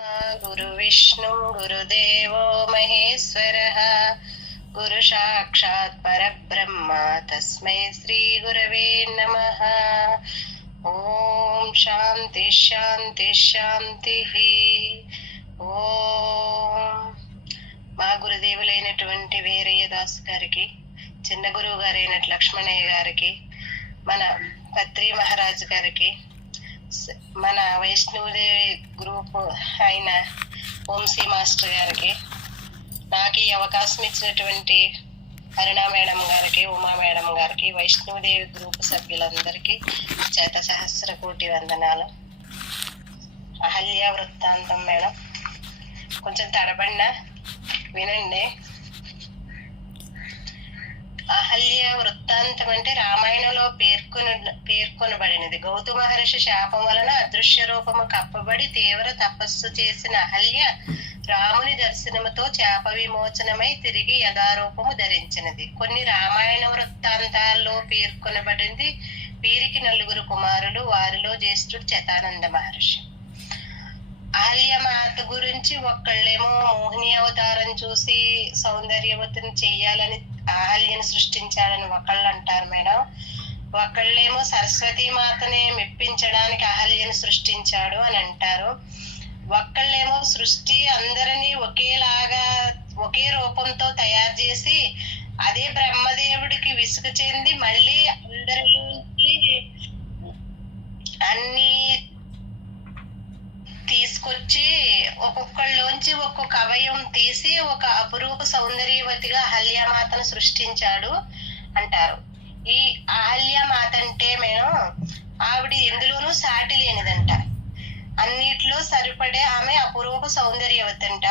गुरुविष्णु गुरुदेवो महेश्वरः गुरु साक्षात् परब्रह्म तस्मै श्री गुरवे नमः। ओम शांति शांति शांति। ఓం మా గురుదేవులైనటువంటి వీరయ్య దాస్ గారికి, చిన్న గురువు గారైన లక్ష్మణయ్య గారికి, మన పత్రి మహారాజు గారికి, మన వైష్ణవదేవి గ్రూప్ అయిన వంశీ మాస్టర్ గారికి, నాకు ఈ అవకాశం ఇచ్చినటువంటి అరుణా మేడం గారికి, ఉమా మేడం గారికి, వైష్ణవదేవి గ్రూప్ సభ్యులందరికీ శత సహస్ర కోటి వందనాలు. అహల్య వృత్తాంతం మేడం, కొంచెం తడబడినా వినండి. అహల్య వృత్తాంతం అంటే రామాయణంలో పేర్కొనబడినది. గౌతమ మహర్షి శాపం వలన అదృశ్య రూపము కప్పబడి తీవ్ర తపస్సు చేసిన అహల్య రాముని దర్శనముతో శాప విమోచనమై తిరిగి యథారూపము ధరించినది. కొన్ని రామాయణ వృత్తాంతాల్లో పేర్కొనబడింది. వీరికి 4 కుమారులు, వారిలో జ్యేష్ఠుడు శతానంద మహర్షి. అహల్య మాత గురించి ఒకళ్ళేమో మోహిని అవతారం చూసి సౌందర్యవతిని చెయ్యాలని అహల్యను సృష్టించాలని ఒకళ్ళు అంటారు మేడం. ఒకళ్ళేమో సరస్వతీ మాతని మెప్పించడానికి అహల్యను సృష్టించాడు అని అంటారు. ఒకళ్ళేమో సృష్టి అందరినీ ఒకేలాగా ఒకే రూపంతో తయారు చేసి అదే బ్రహ్మదేవుడికి విసుగు చెంది మళ్ళీ అందరిలోకి అన్ని తీసుకొచ్చి ఒక్కొక్కళ్ళలోంచి ఒక్కొక్క అవయం తీసి ఒక అపురూప సౌందర్యవతిగా అహల్యమాతను సృష్టించాడు అంటారు. ఈ అహల్యమాత అంటే మేము ఆవిడ ఎందులోనూ సాటి లేనిదంట. అన్నిట్లో సరిపడే ఆమె అపురూప సౌందర్యవతి అంట.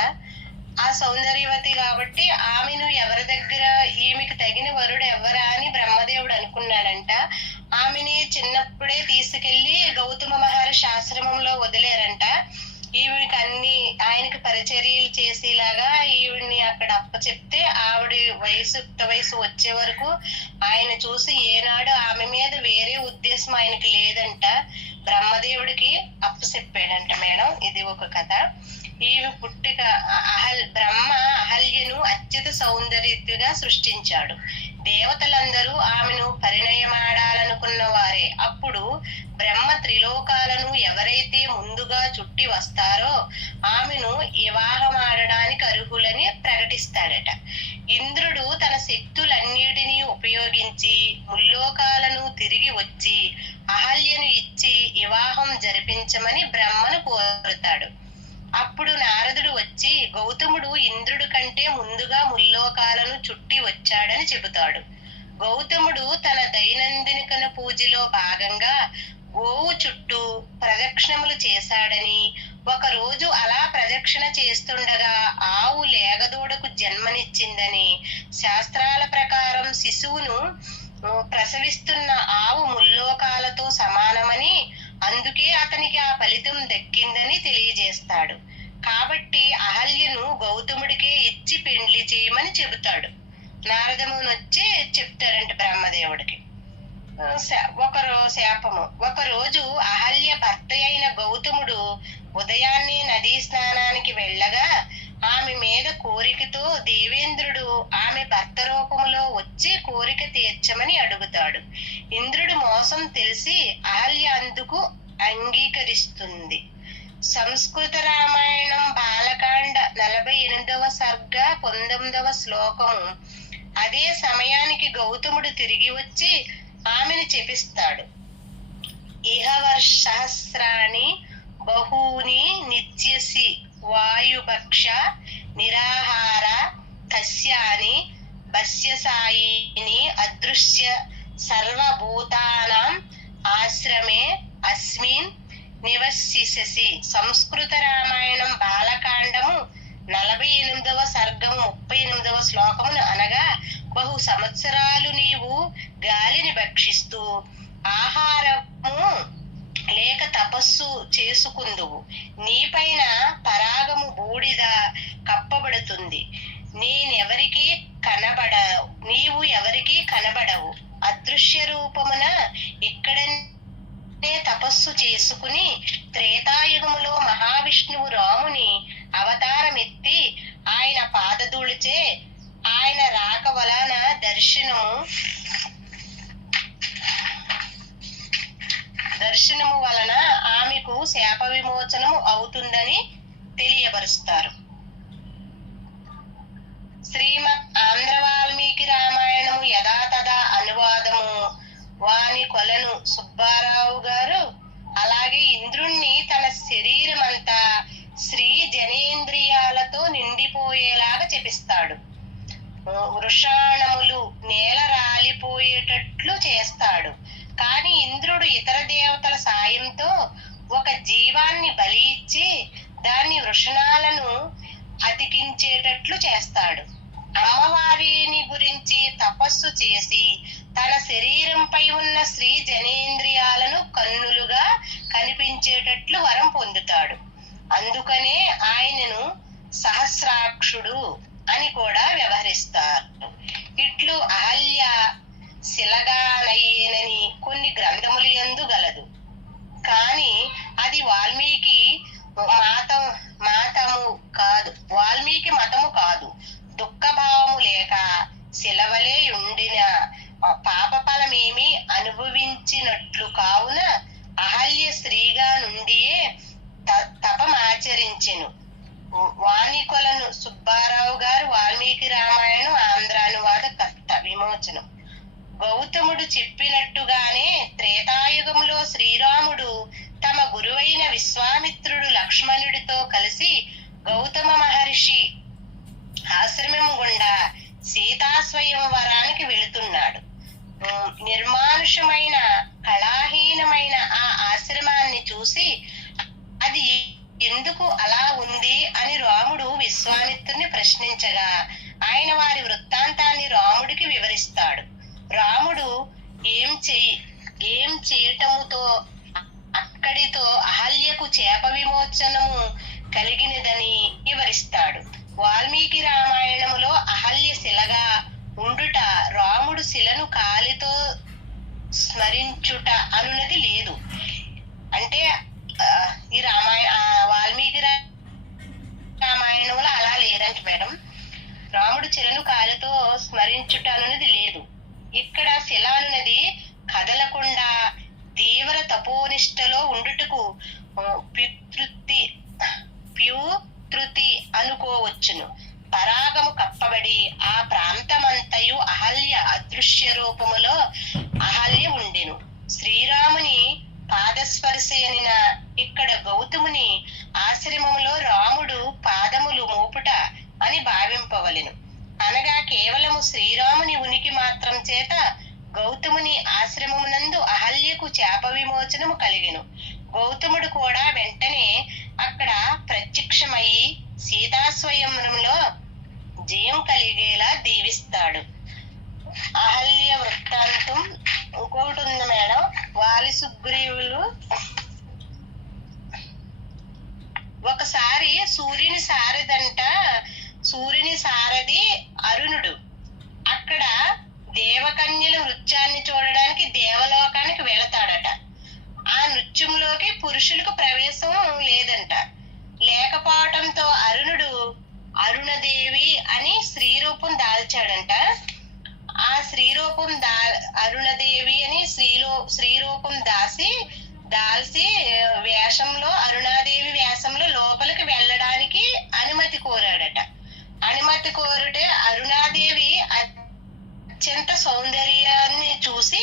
ఆ సౌందర్యవతి కాబట్టి ఆమెను ఎవరి దగ్గర ఈమెకు తగిన వరుడు ఎవరా అని బ్రహ్మదేవుడు అనుకున్నాడంట. ఆమెని చిన్నప్పుడే తీసుకెళ్లి గౌతమ మహర్షి ఆశ్రమంలో వదిలేరంట. ఈవిడికి ఆయనకి పరిచర్యలు చేసేలాగా ఈవిడిని అక్కడ అప్పచెప్తే ఆవిడ యుక్త వయసు వచ్చే వరకు ఆయన చూసి ఏనాడు ఆమె మీద వేరే ఉద్దేశం ఆయనకి లేదంట. బ్రహ్మదేవుడికి అప్పచెప్పాడంట మేడం. ఇది ఒక కథ. ఈమె పుట్టిక బ్రహ్మ అహల్యను అత్యంత సౌందర్యగా సృష్టించాడు. దేవతలందరూ ఆమెను పరిణయమాడాలనుకున్న వారే. అప్పుడు బ్రహ్మ త్రిలోకాలను ఎవరైతే ముందుగా చుట్టి వస్తారో ఆమెను వివాహమాడడానికి అర్హులని ప్రకటిస్తాడట. ఇంద్రుడు తన శక్తులన్నిటినీ ఉపయోగించి ముల్లోకాలను తిరిగి వచ్చి అహల్యను ఇచ్చి వివాహం జరిపించమని బ్రహ్మను కోరుతాడు. అప్పుడు నారదుడు వచ్చి గౌతముడు ఇంద్రుడు కంటే ముందుగా ముల్లోకాలను చుట్టి వచ్చాడని చెబుతాడు. గౌతముడు తన దైనందిన పూజలో భాగంగా గోవు చుట్టూ ప్రదక్షిణములు చేశాడని, ఒక రోజు అలా ప్రదక్షిణ చేస్తుండగా ఆవు లేగదూడకు జన్మనిచ్చిందని, శాస్త్రాల ప్రకారం శిశువును ప్రసవిస్తున్న ఆవు ముల్లోకాలతో సమానమని, అందుకే అతనికి ఆ ఫలితం దక్కిందని తెలియజేస్తాడు. కాబట్టి అహల్యను గౌతముడికే ఇచ్చి పెండ్లి చేయమని చెబుతాడు. నారదముని వచ్చి చెప్తాడంట బ్రహ్మదేవుడికి. శాపము. ఒకరోజు అహల్య భర్త అయిన గౌతముడు ఉదయాన్నే నదీ స్నానానికి వెళ్ళగా ఆమె మీద కోరికతో దేవేంద్రుడు ఆమె భర్త రూపములో వచ్చి కోరిక తీర్చమని అడుగుతాడు. ఇంద్రుడు మోసం తెలిసి అహల్య అందుకు అంగీకరిస్తుంది. సంస్కృత రామాయణం బాలకాండ 48వ సర్గ 19వ శ్లోకము. అదే సమయానికి గౌతముడు తిరిగి వచ్చి ఆమెను చెపిస్తాడు. ఇహ వర్షసహస్రాణి బహూని నిత్యసి వాయుభక్ష నిరాహార కస్యాని భస్యసాయిని అదృశ్య సర్వభూతానాం ఆశ్రమే అస్మిన్ నివసిససి. సంస్కృత రామాయణం బాలకాండము 48వ సర్గము 38వ శ్లోకమును అనగా, బహు సంవత్సరాలు నీవు గాలిని భక్షిస్తూ ఆహారము లేక తపస్సు చేసుకుందువు. నీపైన పరాగము బూడిద కప్పబడుతుంది. నీవు ఎవరికి కనబడవు. అదృశ్య రూపమున ఇక్కడనే తపస్సు చేసుకుని త్రేతాయుగములో మహావిష్ణువు రాముని దర్శనము వలన ఆమెకు శాప విమోచనము అవుతుందని తెలియపరుస్తారు. శ్రీమద్ ఆంధ్ర వాల్మీకి రామాయణము యథాతథా అనువాదము వాని కొలను సుబ్బారావు గారు అలాగే ఇంద్రుణ్ణి తన శరీరమంతా శ్రీ జనేంద్రియాలతో నిండిపోయేలాగా చెప్పిస్తాడు. వృషాణములు నేల రాలిపోయేటట్లు చేస్తాడు. కాని ఇంద్రుడు ఇతర దేవతల సాయంతో ఒక జీవాన్ని బలి ఇచ్చి దాన్ని వృషణాలను అతికించేటట్లు చేస్తాడు. అమ్మవారిని గురించి తపస్సు చేసి తన శరీరంపై ఉన్న శ్రీ జనేంద్రియాలను కన్నులుగా కనిపించేటట్లు వరం పొందుతాడు. అందుకనే ఆయనను సహస్రాక్షుడు అని కూడా వ్యవహరిస్తారు. ఇట్లు అహల్య శిలగానయ్యేనని కొన్ని గ్రంథములు యందు గలదు. కాని అది వాల్మీకి మతము కాదు. దుఃఖభావము లేక శిలవలే ఉండిన పాప ఫలమేమి అనుభవించినట్లు కావున అహల్య స్త్రీగా నుండియే తపమాచరించెను. వానికొలను సుబ్బారావు గారు వాల్మీకి రామాయణం ఆంధ్రానువాద కర్త. విమోచనం. గౌతముడు చెప్పినట్టుగానే త్రేతాయుగంలో శ్రీరాముడు తమ గురువైన విశ్వామిత్రుడు లక్ష్మణుడితో కలిసి గౌతమ మహర్షి ఆశ్రమం గుండా సీతా స్వయంవరానికి వెళుతున్నాడు. నిర్మానుషమైన కళాహీనమైన ఆ ఆశ్రమాన్ని చూసి అది ఎందుకు అలా ఉంది అని రాముడు విశ్వామిత్రుని ప్రశ్నించగా ఆయన వారి వృత్తాంతాన్ని రాముడికి వివరిస్తాడు. రాముడు ఏం చేయటముతో అక్కడితో అహల్యకు చేప విమోచనము కలిగినదని వివరిస్తాడు. వాల్మీకి రామాయణములో అహల్య శిలగా ఉండుట, రాముడు శిలను కాలితో స్మరించుట అనున్నది లేదు. అంటే ఈ వాల్మీకి రామాయణంలో అలా లేదంట మేడం. రాముడు శిలను కాలితో స్మరించుట అనున్నది లేదు. ఇక్కడ శిల అనున్నది కదలకుండా తీవ్ర తపోనిష్టలో ఉండుటకు ప్యూతృతి అనుకోవచ్చును. పరాగము కప్పబడి ఆ ప్రాంతమంతయు అహల్య అదృశ్య రూపములో అహల్య ఉండెను. శ్రీరాముని పాదస్పర్శయనిన ఇక్కడ గౌతముని ఆశ్రమములో రాముడు పాదములు మోపుట అని భావింపవలెను. అనగా కేవలము శ్రీరాముని ఉనికి మాత్రం చేత గౌతముని ఆశ్రమమునందు అహల్యకు చేప విమోచనము కలిగెను. గౌతముడు కూడా వెంటనే అక్కడ ప్రత్యక్షమయ్యి సీతాస్వయంలో జయం కలిగేలా దీవిస్తాడు. అహల్య వృత్తాంతం ఇంకొకటి ఉంది మేడం. వాలి సుగ్రీవులు ఒకసారి సూర్యుని సారథి అరుణుడు అక్కడ దేవకన్యల నృత్యాన్ని చూడడానికి దేవలోకానికి వెళతాడట. ఆ నృత్యంలోకి పురుషులకు ప్రవేశం లేదంట. లేకపోవటంతో అరుణుడు అరుణదేవి అని స్త్రీ రూపం దాల్చాడంట. ఆ స్త్రీ రూపం అరుణదేవి అని స్త్రీ రూపం దాల్చి వేషంలో అరుణాదేవి వేషంలో లోపలికి వెళ్ళడానికి అనుమతి కోరాడట. అనుమతి కోరుటే అరుణాదేవి అత్యంత సౌందర్యాన్ని చూసి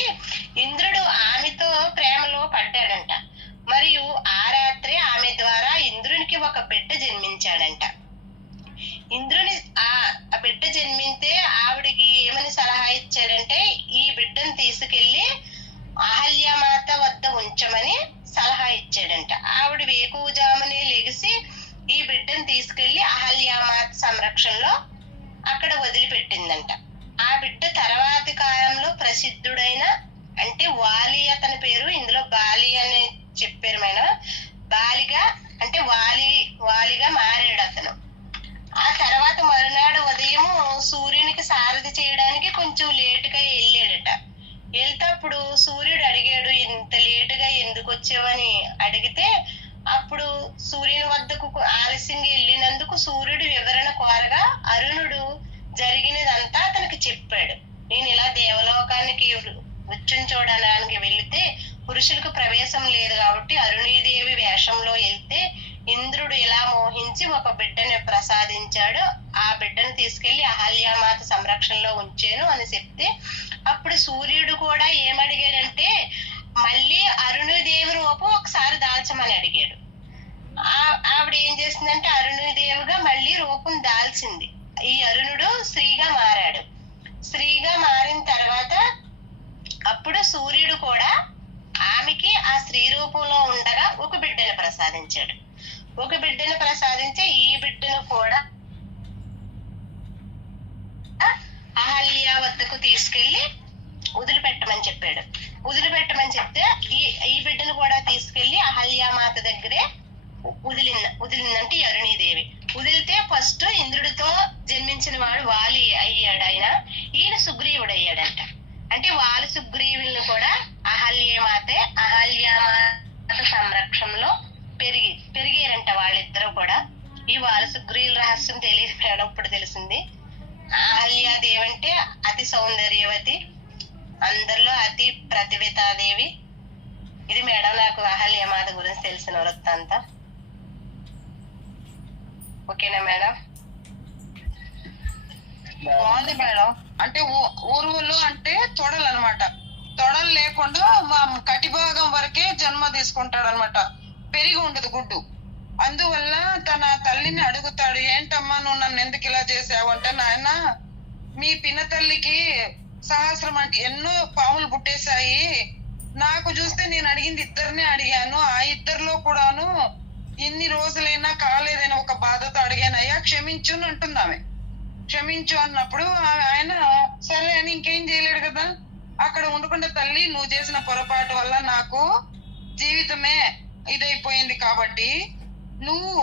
ఇంద్రుడు ఆమెతో ప్రేమలో పడ్డాడంట. మరియు ఆ రాత్రి ఆమె ద్వారా ఇంద్రునికి ఒక బిడ్డ జన్మించాడంట. ఇంద్రుని ఆ బిడ్డ జన్మింతే ఆవిడికి ఏమని సలహా ఇచ్చాడంటే ఈ బిడ్డను తీసుకెళ్లి అహల్యమాత వద్ద ఉంచమని సలహా ఇచ్చాడంట. ఆవిడ వేకువజామునే లెగిసి ఈ బిడ్డను తీసుకెళ్లి అహల్యమాత సంరక్షణలో అక్కడ వదిలిపెట్టిందంట. ఆ బిడ్డ తర్వాతి కాలంలో ప్రసిద్ధుడైన అంటే వాలి, అతని పేరు ఇందులో బాలి అని చెప్పారు మేడం. బాలిగా అంటే వాలిగా మారాడు అతను. ఆ తర్వాత మరునాడు ఉదయం సూర్యునికి సారథి చేయడానికి కొంచెం లేటుగా వెళ్ళాడట. వెళ్తేప్పుడు సూర్యుడు అడిగాడు, ఇంత లేటుగా ఎందుకు వచ్చావని అడిగితే అప్పుడు సూర్యుని వద్దకు ఆలస్యంగా వెళ్ళినందుకు సూర్యుడు వివరణ కోరగా అరుణుడు జరిగినదంతా అతనికి చెప్పాడు. నేను ఇలా మోహించి ఒక బిడ్డని ప్రసాదించాడు, ఆ బిడ్డను తీసుకెళ్లి అహల్యామాత సంరక్షణలో ఉంచాను అని చెప్తే, అప్పుడు సూర్యుడు కూడా ఏమడిగాడంటే మళ్ళీ అరుణుదేవి రూపం ఒకసారి దాల్చమని అడిగాడు. ఆవిడ ఏం చేసిందంటే అరుణుదేవిగా మళ్ళీ రూపం దాల్చింది. ఈ అరుణుడు స్త్రీగా మారాడు. స్త్రీగా మారిన తర్వాత అప్పుడు సూర్యుడు కూడా ఆమెకి ఆ స్త్రీ రూపంలో ఉండగా ఒక బిడ్డను ప్రసాదించాడు. ఒక బిడ్డను ప్రసాదించే ఈ బిడ్డను కూడా అహల్య వద్దకు తీసుకెళ్లి వదిలిపెట్టమని చెప్పాడు. వదిలిపెట్టమని చెప్తే ఈ బిడ్డను కూడా తీసుకెళ్లి అహల్యామాత దగ్గరే వదిలిందంటే అరుణీదేవి. వదిలితే ఫస్ట్ ఇంద్రుడితో జన్మించిన వాడు వాలి అయ్యాడు, ఈయన సుగ్రీవుడు అయ్యాడంట. అంటే వాలి సుగ్రీవుల్ని కూడా అహల్యామాత సంరక్షణలో పెరిగారంట వాళ్ళిద్దరూ కూడా. ఈ వాలి సుగ్రీవుల రహస్యం తెలియదు మేడం, ఇప్పుడు తెలిసింది. అహల్యాదేవి అంటే అతి సౌందర్యవతి, అందరిలో అతి ప్రతిభతాదేవి. ఇది మేడం నాకు అహల్యమాత గురించి తెలిసిన వృత్తాంతం. ఓకేనా మేడం? బాగుంది మేడం. అంటే ఊరువులు అంటే తొడలు అనమాట. తొడలు లేకుండా కటిభాగం వరకే జన్మ తీసుకుంటాడు అనమాట, పెరిగి ఉండదు గుడ్డు. అందువల్ల తన తల్లిని అడుగుతాడు, ఏంటమ్మా నువ్వు నన్ను ఎందుకు ఇలా చేసావు అంటే, నాయన మీ పిన్న తల్లికి సహస్రం అంటే ఎన్నో పాములు పుట్టేశాయి, నాకు చూస్తే నేను అడిగింది ఇద్దరినే అడిగాను, ఆ ఇద్దరిలో కూడాను ఇన్ని రోజులైనా కాలేదైనా ఒక బాధతో అడిగాను, అయ్యా క్షమించు అని అంటుంది ఆమె. క్షమించు అన్నప్పుడు ఆయన సరే అని ఇంకేం చేయలేడు కదా. అక్కడ ఉండకుండా తల్లి నువ్వు చేసిన పొరపాటు వల్ల నాకు జీవితమే ఇదైపోయింది కాబట్టి నువ్వు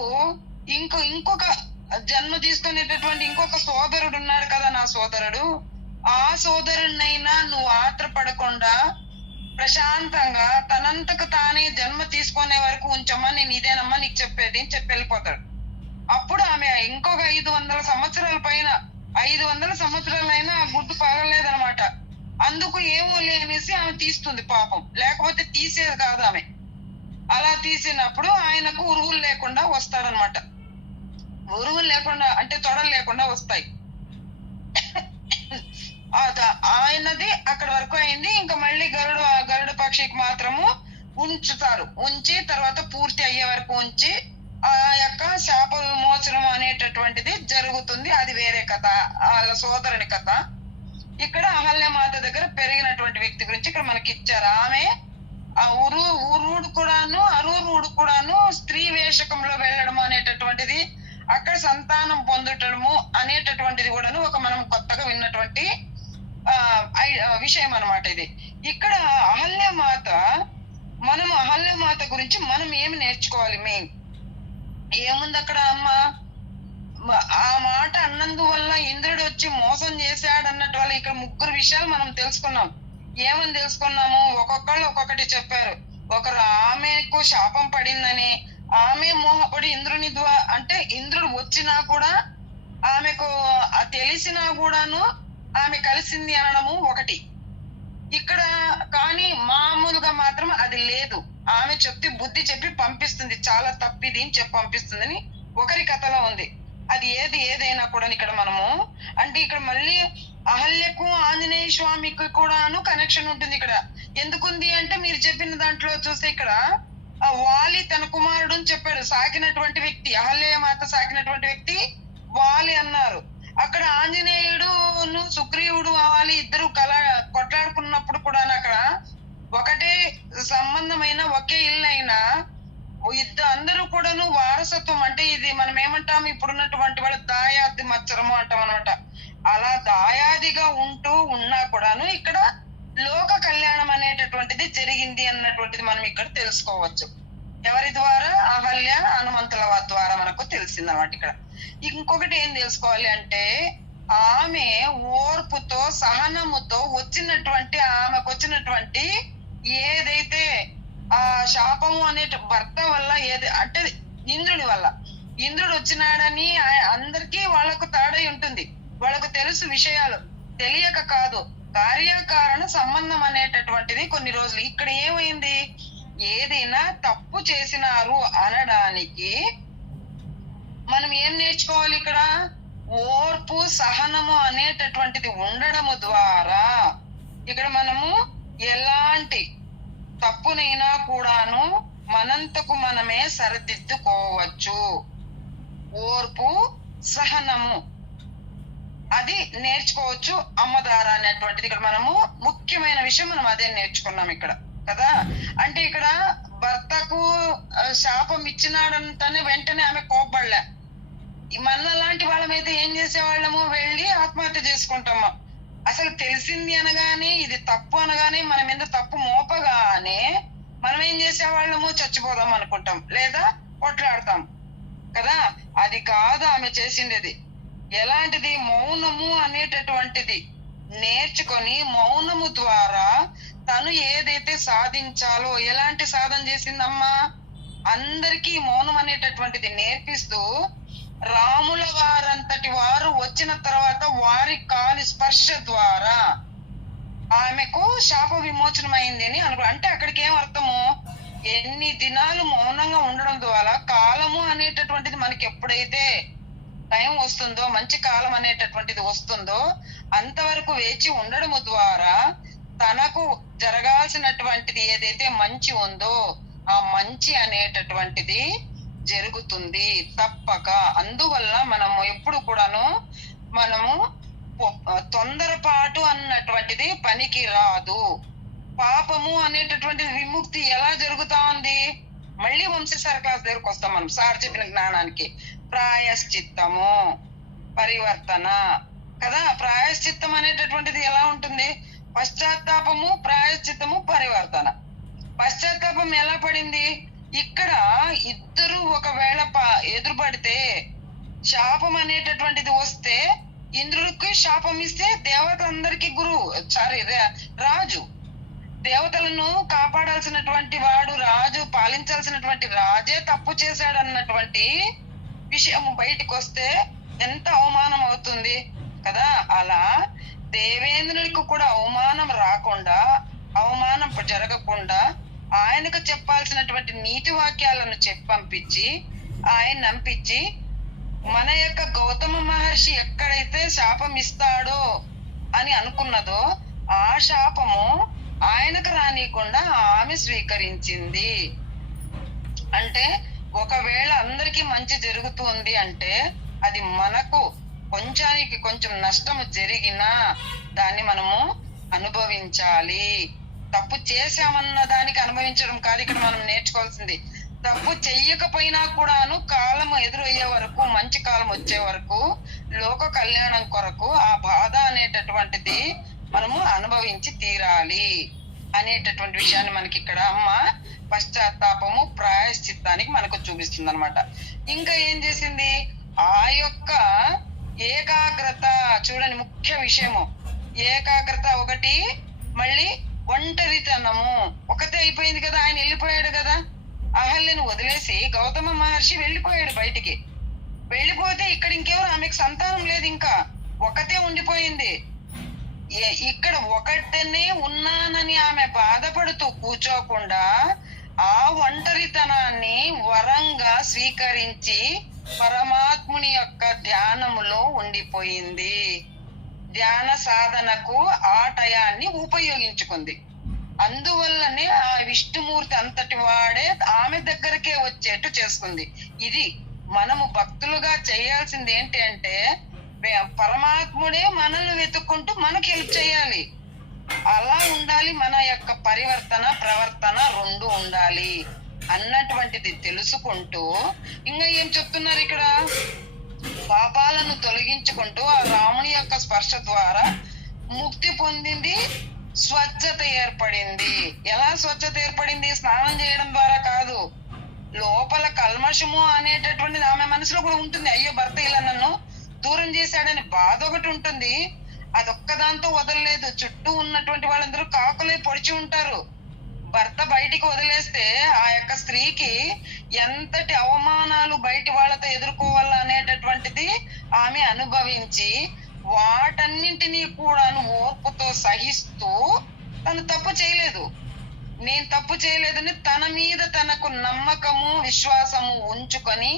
ఇంకొక జన్మ తీసుకునేటటువంటి ఇంకొక సోదరుడు ఉన్నాడు కదా నా సోదరుడు, ఆ సోదరుడినైనా నువ్వు ఆత్రపడకుండా ప్రశాంతంగా తనంతకు తానే జన్మ తీసుకునే వరకు ఉంచమ్మా, నేను ఇదేనమ్మా నీకు చెప్పేది అని చెప్పి వెళ్ళిపోతాడు. అప్పుడు ఆమె ఇంకొక 500 సంవత్సరాల పైన 500 సంవత్సరాలైనా ఆ గుడ్డు పగలలేదనమాట. అందుకు ఏమో అనేసి ఆమె తీస్తుంది పాపం, లేకపోతే తీసేది కాదు ఆమె. అలా తీసినప్పుడు ఆయనకు ఉరువులు లేకుండా వస్తాడనమాట. ఉరువులు లేకుండా అంటే తొడలు లేకుండా వస్తాయి. ఆయనది అక్కడ వరకు అయింది. ఇంకా మళ్ళీ గరుడ పక్షికి మాత్రము ఉంచుతారు. ఉంచి తర్వాత పూర్తి అయ్యే వరకు ఉంచి ఆ యొక్క శాప విమోచనం అనేటటువంటిది జరుగుతుంది. అది వేరే కథ, వాళ్ళ సోదరుని కథ. ఇక్కడ అహల్యమాత దగ్గర పెరిగినటువంటి వ్యక్తి గురించి ఇక్కడ మనకి ఇచ్చారు. ఆమె ఆ అరూరుడు కూడాను స్త్రీ వేషకంలో వెళ్ళడం అనేటటువంటిది, అక్కడ సంతానం పొందటము అనేటటువంటిది కూడాను ఒక మనం కొత్తగా విన్నటువంటి విషయం అన్నమాట ఇది. ఇక్కడ అహల్యమాత గురించి మనం ఏమి నేర్చుకోవాలి? మెయిన్ ఏముంది అక్కడ? అమ్మ ఆ మాట అన్నందువల్ల ఇంద్రుడు వచ్చి మోసం చేశాడు అన్నట్టు వల్ల ఇక్కడ 3 విషయాలు మనం తెలుసుకున్నాం. ఏమని తెలుసుకున్నాము? ఒక్కొక్కళ్ళు ఒక్కొక్కటి చెప్పారు. ఒకరు ఆమెకు శాపం పడిందని, ఆమె మోహపడి ఇంద్రుని అంటే ఇంద్రుడు వచ్చినా కూడా ఆమెకు తెలిసినా కూడాను ఆమె కలిసింది అనడము ఒకటి. ఇక్కడ కానీ మామూలుగా మాత్రం అది లేదు. ఆమె చెప్తే బుద్ధి చెప్పి పంపిస్తుంది, చాలా తప్పిది అని చెప్పి పంపిస్తుందని ఒకరి కథలో ఉంది. అది ఏదైనా కూడా ఇక్కడ మనము అంటే ఇక్కడ మళ్ళీ అహల్యకు ఆంజనేయ స్వామికి కూడాను కనెక్షన్ ఉంటుంది. ఇక్కడ ఎందుకుంది అంటే మీరు చెప్పిన దాంట్లో చూస్తే ఇక్కడ వాలి తన కుమారుడు అని చెప్పాడు. సాకినటువంటి వ్యక్తి, అహల్యమాత సాకినటువంటి వ్యక్తి వాలి అన్నారు. అక్కడ ఆంజనేయుడు సుగ్రీవుడు వాలి ఇద్దరు కొట్లాడుకున్నప్పుడు కూడా అక్కడ ఒకటే సంబంధమైన ఒకే ఇల్లు అయినా అందరూ కూడాను వారసత్వం అంటే ఇది మనం ఏమంటాం ఇప్పుడున్నటువంటి వాళ్ళు దాయాది మచ్చరము అంటాం అనమాట. అలా దాయాదిగా ఉన్నా కూడాను ఇక్కడ లోక కళ్యాణం అనేటటువంటిది జరిగింది అన్నటువంటిది మనం ఇక్కడ తెలుసుకోవచ్చు. ఎవరి ద్వారా? అహల్య హనుమంతుల ద్వారా మనకు తెలిసింది అన్నమాట. ఇక్కడ ఇంకొకటి ఏం తెలుసుకోవాలి అంటే ఆమె ఓర్పుతో సహనముతో ఆమెకు వచ్చినటువంటి ఏదైతే ఆ శాపము అనే భర్త వల్ల అంటే ఇంద్రుడి వల్ల, ఇంద్రుడు వచ్చినాడని అందరికీ వాళ్ళకు తాడై ఉంటుంది. వాళ్ళకు తెలుసు విషయాలు, తెలియక కాదు. కార్యకారణ సంబంధం అనేటటువంటిది కొన్ని రోజులు ఇక్కడ ఏమైంది, ఏదైనా తప్పు చేసినారు అనడానికి ఓర్పు సహనము అనేటటువంటిది ఉండడము ద్వారా ఇక్కడ మనము ఎలాంటి తప్పునైనా కూడాను మనంతకు మనమే సరిదిద్దుకోవచ్చు. ఓర్పు సహనము అది నేర్చుకోవచ్చు అమ్మ ద్వారా అనేటువంటిది ఇక్కడ మనము ముఖ్యమైన విషయం మనం అదే నేర్చుకున్నాం ఇక్కడ కదా. అంటే ఇక్కడ భర్తకు శాపం ఇచ్చినాడంటేనే వెంటనే ఆమె కోపడలే. మన లాంటి వాళ్ళమైతే ఏం చేసేవాళ్ళము, వెళ్ళి ఆత్మహత్య చేసుకుంటాము. అసలు తెలిసింది అనగానే ఇది తప్పు అనగానే మన మీద తప్పు మోపగానే మనం ఏం చేసేవాళ్ళము, చచ్చిపోదాం అనుకుంటాం లేదా కొట్లాడతాం కదా. అది కాదు ఆమె చేసింది. ఎలాంటిది, మౌనము అనేటటువంటిది నేర్చుకొని మౌనము ద్వారా తను ఏదైతే సాధించాలో, ఎలాంటి సాధన చేసిందమ్మా, అందరికీ మౌనం అనేటటువంటిది నేర్పిస్తూ రాముల వారంతటి వారు వచ్చిన తర్వాత వారి కాలి స్పర్శ ద్వారా ఆమెకు శాప విమోచనం అయింది అని అనుకో. అంటే అక్కడికి ఏం అర్థము, ఎన్ని దినాలు మౌనంగా ఉండడం ద్వారా కాలము అనేటటువంటిది మనకి ఎప్పుడైతే టైం వస్తుందో, మంచి కాలం అనేటటువంటిది వస్తుందో అంతవరకు వేచి ఉండడము ద్వారా తనకు జరగాల్సినటువంటిది ఏదైతే మంచి ఉందో ఆ మంచి అనేటటువంటిది జరుగుతుంది తప్పక. అందువల్ల మనము ఎప్పుడు కూడాను మనము తొందరపాటు అన్నటువంటిది పనికి రాదు. పాపము అనేటటువంటిది విముక్తి ఎలా జరుగుతా ఉంది, మళ్ళీ వంశసార క్లాస్ దగ్గరకు వస్తాం మనం. సార్ చెప్పిన జ్ఞానానికి ప్రాయశ్చిత్తము, పరివర్తన కదా. ప్రాయశ్చిత్తం అనేటటువంటిది ఎలా ఉంటుంది, పశ్చాత్తాపము, ప్రాయశ్చిత్తము, పరివర్తన. పశ్చాత్తాపం ఎలా పడింది, ఇక్కడ ఇద్దరు ఒకవేళ ఎదురుపడితే శాపం అనేటటువంటిది వస్తే ఇంద్రుడికి శాపం ఇస్తే దేవతలందరికీ రాజు, దేవతలను కాపాడాల్సినటువంటి వాడు రాజు, పాలించాల్సినటువంటి రాజే తప్పు చేశాడు అన్నటువంటి విషయం బయటికి వస్తే ఎంత అవమానం అవుతుంది కదా. అలా దేవేంద్రుడికి కూడా అవమానం రాకుండా, అవమానం జరగకుండా ఆయనకు చెప్పాల్సినటువంటి నీతి వాక్యాలను పంపించి ఆయన నంపించి మన యొక్క గౌతమ మహర్షి ఎక్కడైతే శాపం ఇస్తాడో అని అనుకున్నదో ఆ శాపము ఆయనకు రానియకుండా ఆమె స్వీకరించింది. అంటే ఒకవేళ అందరికీ మంచి జరుగుతుంది అంటే అది మనకు కొంచానికి కొంచెం నష్టము జరిగినా దాన్ని మనము అనుభవించాలి. తప్పు చేశామన్న దానికి అనుభవించడం కాదు ఇక్కడ మనం నేర్చుకోవాల్సింది. తప్పు చెయ్యకపోయినా కూడాను కాలం ఎదురయ్యే వరకు, మంచి కాలం వచ్చే వరకు, లోక కళ్యాణం కొరకు ఆ బాధ అనేటటువంటిది మనము అనుభవించి తీరాలి అనేటటువంటి విషయాన్ని మనకి ఇక్కడ అమ్మ పశ్చాత్తాపము ప్రాయశ్చిత్తానికి మనకు చూపిస్తుంది అనమాట. ఇంకా ఏం చేసింది, ఆ యొక్క ఏకాగ్రత చూడండి, ముఖ్య విషయము ఏకాగ్రత ఒకటి, మళ్ళీ ఒంటరితనము. ఒకటే అయిపోయింది కదా, ఆయన వెళ్ళిపోయాడు కదా, అహల్యను వదిలేసి గౌతమ మహర్షి వెళ్ళిపోయాడు బయటికి. వెళ్ళిపోతే ఇక్కడ ఇంకెవరు, ఆమెకు సంతానం లేదు, ఇంకా ఒకతే ఉండిపోయింది. ఇక్కడ ఒకటనే ఉన్నానని ఆమె బాధపడుతూ కూర్చోకుండా ఆ ఒంటరితనాన్ని వరంగా స్వీకరించి పరమాత్ముని యొక్క ధ్యానములో ఉండిపోయింది. ధ్యాన సాధనకు ఆ టయాన్ని ఉపయోగించుకుంది. అందువల్లనే ఆ విష్ణుమూర్తి అంతటి వాడే ఆమె దగ్గరకే వచ్చేట్టు చేసుకుంది. ఇది మనము భక్తులుగా చేయాల్సింది ఏంటి అంటే, పరమాత్ముడే మనల్ని వెతుక్కుంటూ మనకి హెల్ప్ చేయాలి. అలా ఉండాలి, మన యొక్క పరివర్తన ప్రవర్తన రెండు ఉండాలి అన్నటువంటిది తెలుసుకుంటూ ఇంకా ఏం చెప్తున్నారు ఇక్కడ, పాపాలను తొలగించుకుంటూ ఆ రాముని యొక్క స్పర్శ ద్వారా ముక్తి పొందింది, స్వచ్ఛత ఏర్పడింది. ఎలా స్వచ్ఛత ఏర్పడింది, స్నానం చేయడం ద్వారా కాదు, లోపల కల్మషము అనేటటువంటిది ఆమె మనసులో కూడా ఉంటుంది. అయ్యో భర్త ఇలా నన్ను దూరం చేశాడని బాధ ఒకటి ఉంటుంది, అదొక్కదాంతో వదలలేదు. చుట్టూ ఉన్నటువంటి వాళ్ళందరూ కాకులే పొడిచి ఉంటారు. భర్త బయటికి వదిలేస్తే ఆ యొక్క స్త్రీకి ఎంతటి అవమానాలు బయటి వాళ్ళతో ఎదుర్కోవాలా అనేటటువంటిది ఆమె అనుభవించి వాటన్నింటినీ కూడా ఓర్పుతో సహిస్తూ తను తప్పు చేయలేదు, నేను తప్పు చేయలేదని తన మీద తనకు నమ్మకము విశ్వాసము ఉంచుకొని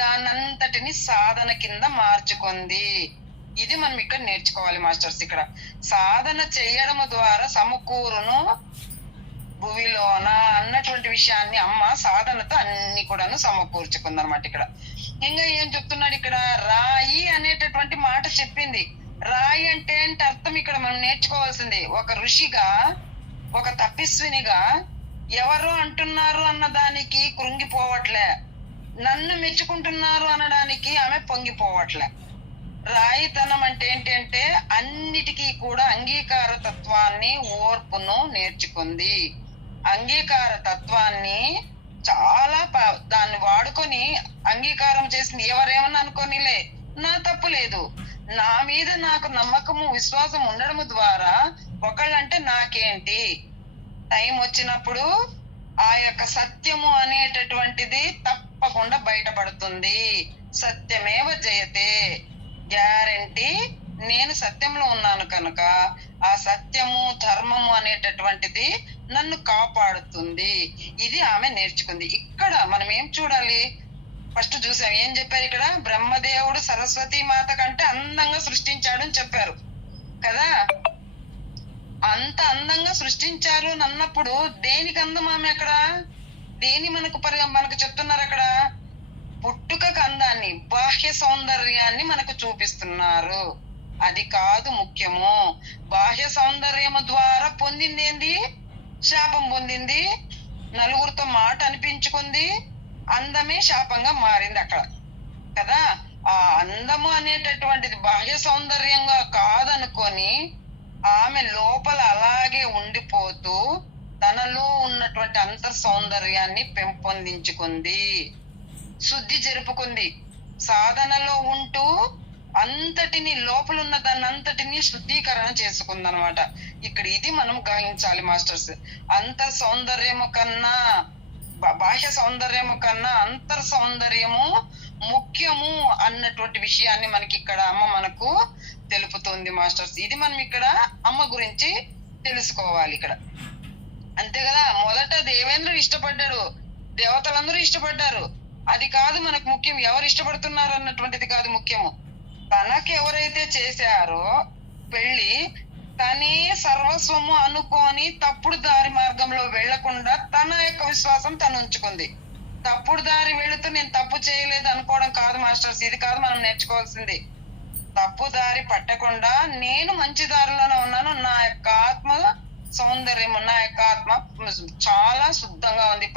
దానంతటిని సాధన కింద మార్చుకుంది. ఇది మనం ఇక్కడ నేర్చుకోవాలి మాస్టర్స్. ఇక్కడ సాధన చేయడం ద్వారా సమకూరును భూమిలోన అన్నటువంటి విషయాన్ని అమ్మ సాధనతో అన్ని కూడాను సమకూర్చుకుంది అనమాట. ఇక్కడ ఇంకా ఏం చెప్తున్నాడు ఇక్కడ, రాయి అనేటటువంటి మాట చెప్పింది. రాయి అంటే ఏంటి అర్థం ఇక్కడ మనం నేర్చుకోవాల్సింది. ఒక ఋషిగా, ఒక తపస్వినిగా ఎవరు అంటున్నారు అన్న దానికి కృంగిపోవట్లే, నన్ను మెచ్చుకుంటున్నారు అనడానికి ఆమె పొంగిపోవట్లే. రాయితనం అంటే ఏంటంటే అన్నిటికీ కూడా అంగీకార తత్వాన్ని, ఓర్పును నేర్చుకుంది. అంగీకార తత్వాన్ని చాలా దాన్ని వాడుకొని అంగీకారం చేసింది. ఎవరేమన్నా అనుకోనిలే, నా తప్పు లేదు, నా మీద నాకు నమ్మకము, విశ్వాసం ఉండడం ద్వారా ఒకళ్ళంటే నాకేంటి, టైం వచ్చినప్పుడు ఆ యొక్క సత్యము అనేటటువంటిది తప్పకుండా బయటపడుతుంది. సత్యమేవ జయతే, గ్యారంటీ నేను సత్యంలో ఉన్నాను కనుక ఆ సత్యము, ధర్మము అనేటటువంటిది నన్ను కాపాడుతుంది. ఇది ఆమె నేర్చుకుంది. ఇక్కడ మనం ఏం చూడాలి, ఫస్ట్ చూసాం ఏం చెప్పారు ఇక్కడ, బ్రహ్మదేవుడు సరస్వతి మాత కంటే అందంగా సృష్టించాడు అని చెప్పారు కదా. అంత అందంగా సృష్టించారు అని అన్నప్పుడు దేనికి అందం ఆమె అక్కడ, దేని మనకు చెప్తున్నారు అక్కడ, పుట్టుకకు అందాన్ని, బాహ్య సౌందర్యాన్ని మనకు చూపిస్తున్నారు. అది కాదు ముఖ్యము. బాహ్య సౌందర్యము ద్వారా పొందింది ఏంది, శాపం పొందింది, నలుగురితో మాట అనిపించుకుంది, అందమే శాపంగా మారింది అక్కడ కదా. ఆ అందము అనేటటువంటిది బాహ్య సౌందర్యంగా కాదనుకొని ఆమె లోపల అలాగే ఉండిపోతూ తనలో ఉన్నటువంటి అంతర్ సౌందర్యాన్ని పెంపొందించుకుంది, శుద్ధి జరుపుకుంది. సాధనలో ఉంటూ అంతటిని, లోపల ఉన్న దాన్ని అంతటిని శుద్ధీకరణ చేసుకుందనమాట. ఇక్కడ ఇది మనం గ్రహించాలి మాస్టర్స్. అంతర్ సౌందర్యము కన్నా, బాహ్య సౌందర్యము కన్నా అంతర్ సౌందర్యము ముఖ్యము అన్నటువంటి విషయాన్ని మనకి ఇక్కడ అమ్మ మనకు తెలుపుతుంది మాస్టర్స్. ఇది మనం ఇక్కడ అమ్మ గురించి తెలుసుకోవాలి ఇక్కడ, అంతే కదా. మొదట దేవేంద్రుడు ఇష్టపడ్డాడు, దేవతలందరూ ఇష్టపడ్డారు, అది కాదు మనకు ముఖ్యం. ఎవరు ఇష్టపడుతున్నారు అన్నటువంటిది కాదు ముఖ్యము. తనకి ఎవరైతే చేశారో పెళ్లి, తనే సర్వస్వము అనుకోని తప్పుడు దారి మార్గంలో వెళ్లకుండా తన యొక్క విశ్వాసం తను ఉంచుకుంది. తప్పుడు దారి వెళుతూ నేను తప్పు చేయలేదు అనుకోవడం కాదు మాస్టర్స్. ఇది కాదు మనం నేర్చుకోవాల్సింది. తప్పు దారి పట్టకుండా నేను మంచి దారిలోనే ఉన్నాను, నా యొక్క ఆత్మ సౌందర్యం, నా యొక్క ఆత్మ చాలా శుద్ధంగా ఉంది,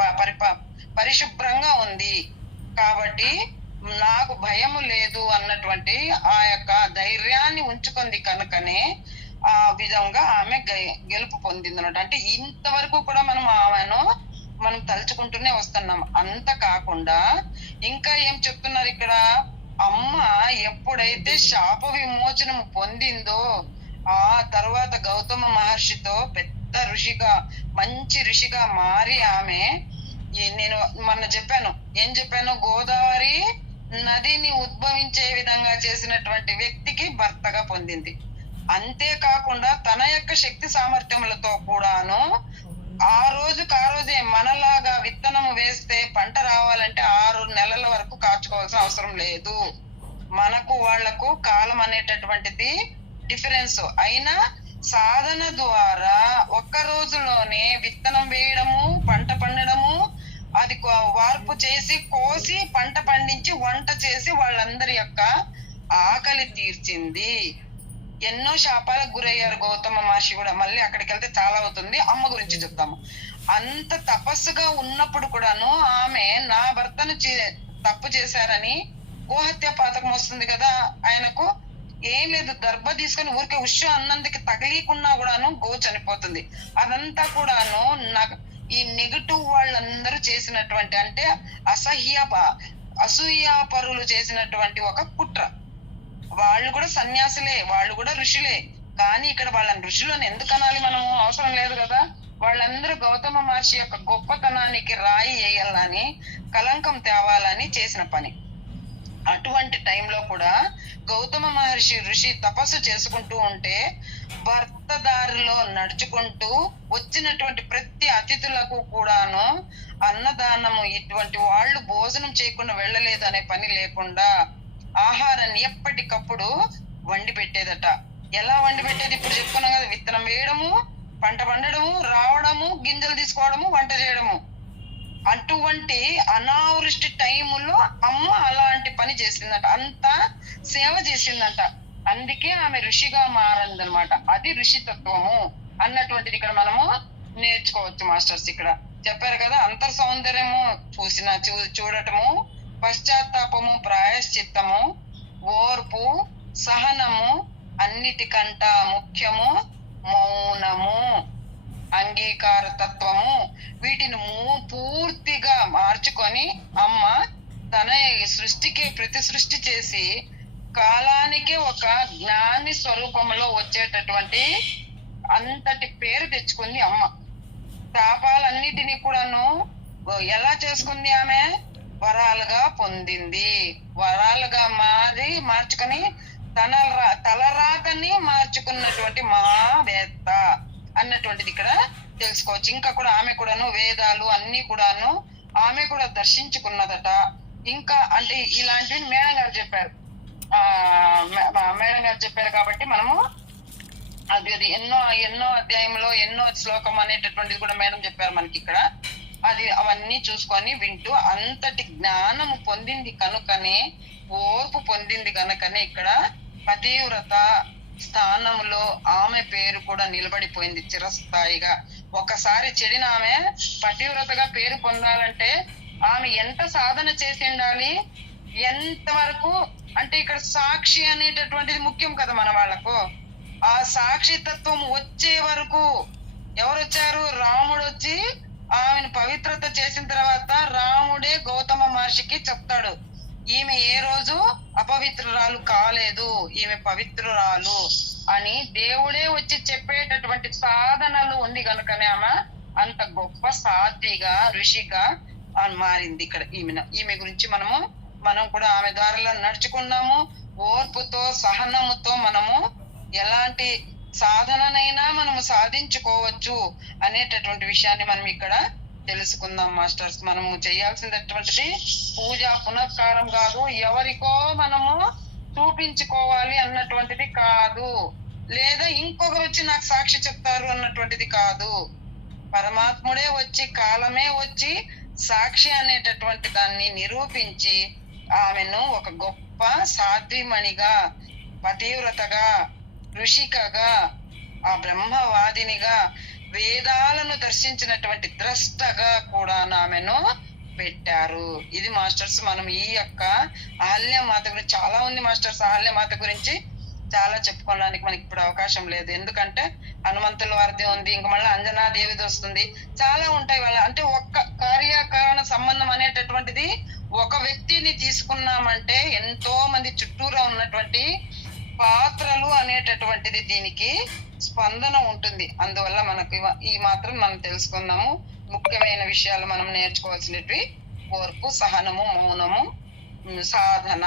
పరిశుభ్రంగా ఉంది, కాబట్టి నాకు భయము లేదు అన్నటువంటి ఆ యొక్క ధైర్యాన్ని ఉంచుకుంది కనుకనే ఆ విధంగా ఆమె గెలుపు పొందింది అన్నట్టు. అంటే ఇంతవరకు కూడా మనం తలుచుకుంటూనే వస్తున్నాం. అంత కాకుండా ఇంకా ఏం చెప్తున్నారు ఇక్కడ, అమ్మ ఎప్పుడైతే శాప విమోచనం పొందిందో ఆ తర్వాత గౌతమ మహర్షితో పెద్ద ఋషిగా, మంచి ఋషిగా మారి ఆమె, నేను మొన్న ఏం చెప్పాను, గోదావరి నదిని ఉద్భవించే విధంగా చేసినటువంటి వ్యక్తికి భర్తగా పొందింది. అంతేకాకుండా తన యొక్క శక్తి సామర్థ్యములతో కూడాను ఆ రోజే మనలాగా విత్తనము వేస్తే పంట రావాలంటే 6 నెలల వరకు కాచుకోవాల్సిన అవసరం లేదు. మనకు వాళ్లకు కాలం అనేటటువంటిది డిఫరెన్స్. అయినా సాధన ద్వారా ఒక్క రోజులోనే విత్తనం వేయడము, పంట పండడము, అది వార్పు చేసి, కోసి, పంట పండించి, వంట చేసి వాళ్ళందరి యొక్క ఆకలి తీర్చింది. ఎన్నో శాపాలకు గురయ్యారు గౌతమ మహర్షి కూడా. మళ్ళీ అక్కడికి వెళ్తే చాలా అవుతుంది, అమ్మ గురించి చెప్తాము. అంత తపస్సుగా ఉన్నప్పుడు కూడాను ఆమె నా భర్తను తప్పు చేశారని గోహత్య పాతకం వస్తుంది కదా ఆయనకు, ఏం లేదు, దర్భ తీసుకొని ఊరికే ఉష్షు అన్నందుకు తగిలీకున్నా కూడాను గో చనిపోతుంది. అదంతా కూడాను ఈ నెగటివ్ వాళ్ళందరూ చేసినటువంటి, అంటే అసూయాపరులు చేసినటువంటి ఒక కుట్ర. వాళ్ళు కూడా సన్యాసులే, వాళ్ళు కూడా ఋషులే, కానీ ఇక్కడ వాళ్ళని ఋషులను ఎందుకు అనాలి, మనం అవసరం లేదు కదా. వాళ్ళందరూ గౌతమ మహర్షి యొక్క గొప్పతనానికి రాయి వేయాలని, కలంకం తేవాలని చేసిన పని. అటువంటి టైంలో కూడా గౌతమ మహర్షి ఋషి తపస్సు చేసుకుంటూ ఉంటే భర్త దారిలో నడుచుకుంటూ వచ్చినటువంటి ప్రతి అతిథులకు కూడాను అన్నదానము ఇటువంటి వాళ్ళు భోజనం చేయకుండా వెళ్ళలేదు అనే పని లేకుండా ఆహారాన్ని ఎప్పటికప్పుడు వండి పెట్టేదట. ఎలా వండి పెట్టేది? ఇప్పుడు చెప్పుకున్నాం కదా, విత్తనం వేయడము, పంట పండడము, రావడము, గింజలు తీసుకోవడము, వంట చేయడము. అటువంటి అనావృష్టి టైములో అమ్మ అలాంటి పని చేసిందంట, అంతా సేవ చేసిందంట. అందుకే ఆమె ఋషిగా మారిందనమాట. అది ఋషితత్వము అన్నటువంటిది ఇక్కడ మనము నేర్చుకోవచ్చు మాస్టర్స్. ఇక్కడ చెప్పారు కదా, అంతర్ సౌందర్యము చూడటము, పశ్చాత్తాపము, ప్రాయశ్చిత్తము, ఓర్పు, సహనము, అన్నిటికంట ముఖ్యము మౌనము, అంగీకార తత్వము, వీటిని పూర్తిగా మార్చుకొని అమ్మ తన సృష్టికి ప్రతి సృష్టి చేసి కాలానికి ఒక జ్ఞాని స్వరూపంలో వచ్చేటటువంటి అంతటి పేరు తెచ్చుకుంది అమ్మ. తాపాలన్నిటినీ కూడాను ఎలా చేసుకుంది? ఆమె వరాలుగా పొందింది. వరాలుగా మార్చుకొని తలరాతని మార్చుకున్నటువంటి మహావేత్త అన్నటువంటిది ఇక్కడ తెలుసుకోవచ్చు. ఇంకా కూడా ఆమె కూడాను వేదాలు అన్ని కూడాను ఆమె కూడా దర్శించుకున్నదట. ఇంకా అంటే ఇలాంటివి మేడం గారు చెప్పారు. మేడం గారు చెప్పారు కాబట్టి మనము అది ఎన్నో అధ్యాయంలో ఎన్నో శ్లోకం అనేటటువంటిది కూడా మేడం చెప్పారు మనకి ఇక్కడ. అది అవన్నీ చూసుకొని వింటూ అంతటి జ్ఞానము పొందింది కనుకనే, ఓర్పు పొందింది కనుకనే ఇక్కడ పతివ్రత స్థానంలో ఆమె పేరు కూడా నిలబడిపోయింది చిరస్థాయిగా. ఒకసారి చెడిన ఆమె పతివ్రతగా పేరు పొందాలంటే ఆమె ఎంత సాధన చేసి ఉండాలి, ఎంతవరకు అంటే ఇక్కడ సాక్షి అనేటటువంటిది ముఖ్యం కదా మన వాళ్ళకు. ఆ సాక్షి తత్వం వచ్చే వరకు ఎవరు వచ్చారు? రాముడు వచ్చి ఆమెను పవిత్రత చేసిన తర్వాత రాముడే గౌతమ మహర్షికి చెప్తాడు, ఈమె ఏ రోజు అపవిత్రురాలు కాలేదు, ఈమె పవిత్రురాలు అని దేవుడే వచ్చి చెప్పేటటువంటి సాధనలు ఉంది కనుకనే ఆమె అంత గొప్ప సాధ్విగా ఋషిగా మారింది. ఇక్కడ ఈమె గురించి మనం కూడా ఆమె ద్వారాలో నడుచుకున్నాము. ఓర్పుతో సహనముతో మనము ఎలాంటి సాధననైనా మనము సాధించుకోవచ్చు అనేటటువంటి విషయాన్ని మనం ఇక్కడ తెలుసుకుందాం మాస్టర్స్. మనము చేయాల్సినటువంటిది పూజ పునస్కారం కాదు, ఎవరికో మనము చూపించుకోవాలి అన్నటువంటిది కాదు, లేదా ఇంకొకరు వచ్చి నాకు సాక్షి చెప్తారు అన్నటువంటిది కాదు. పరమాత్ముడే వచ్చి కాలమే వచ్చి సాక్షి అనేటటువంటి దాన్ని నిరూపించి ఆమెను ఒక గొప్ప సాధ్విమణిగా, పతివ్రతగా, ఋషికగా, ఆ బ్రహ్మవాదినిగా, వేదాలను దర్శించినటువంటి ద్రష్టగా కూడా ఆమెను పెట్టారు. ఇది మాస్టర్స్ మనం ఈ యొక్క అహల్యమాత గురించి చాలా ఉంది మాస్టర్స్. అహల్యమాత గురించి చాలా చెప్పుకోవడానికి మనకి ఇప్పుడు అవకాశం లేదు, ఎందుకంటే హనుమంతుల వారిది ఉంది, ఇంక మళ్ళీ అంజనాదేవిది వస్తుంది, చాలా ఉంటాయి వాళ్ళ. అంటే ఒక్క కార్యకారణ సంబంధం అనేటటువంటిది ఒక వ్యక్తిని తీసుకున్నామంటే ఎంతో మంది చుట్టూరా ఉన్నటువంటి పాత్రలు అనేటటువంటిది దీనికి స్పందన ఉంటుంది. అందువల్ల మనకు ఈ మాత్రం మనం తెలుసుకుందాము. ముఖ్యమైన విషయాలు మనం నేర్చుకోవాల్సినవి ఓర్పు, సహనము, మౌనము, సాధన,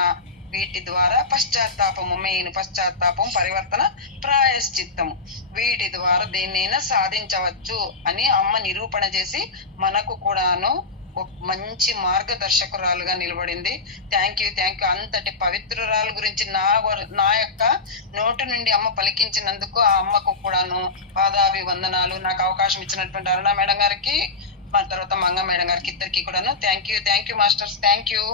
వీటి ద్వారా పశ్చాత్తాపము, మెయిన్ పశ్చాత్తాపం, పరివర్తన, ప్రాయశ్చిత్తము, వీటి ద్వారా దేన్నైనా సాధించవచ్చు అని అమ్మ నిరూపణ చేసి మనకు కూడాను ఒక మంచి మార్గదర్శకురాలుగా నిలబడింది. Thank you. అంతటి పవిత్రురాలు గురించి నా యొక్క నోటి నుండి అమ్మ పలికించినందుకు ఆ అమ్మకు కూడాను పాదాభివందనాలు. నాకు అవకాశం ఇచ్చినటువంటి అరుణ మేడం గారికి, మా తర్వాత మంగ మేడం గారికి, ఇద్దరికి కూడాను thank you masters. Thank you.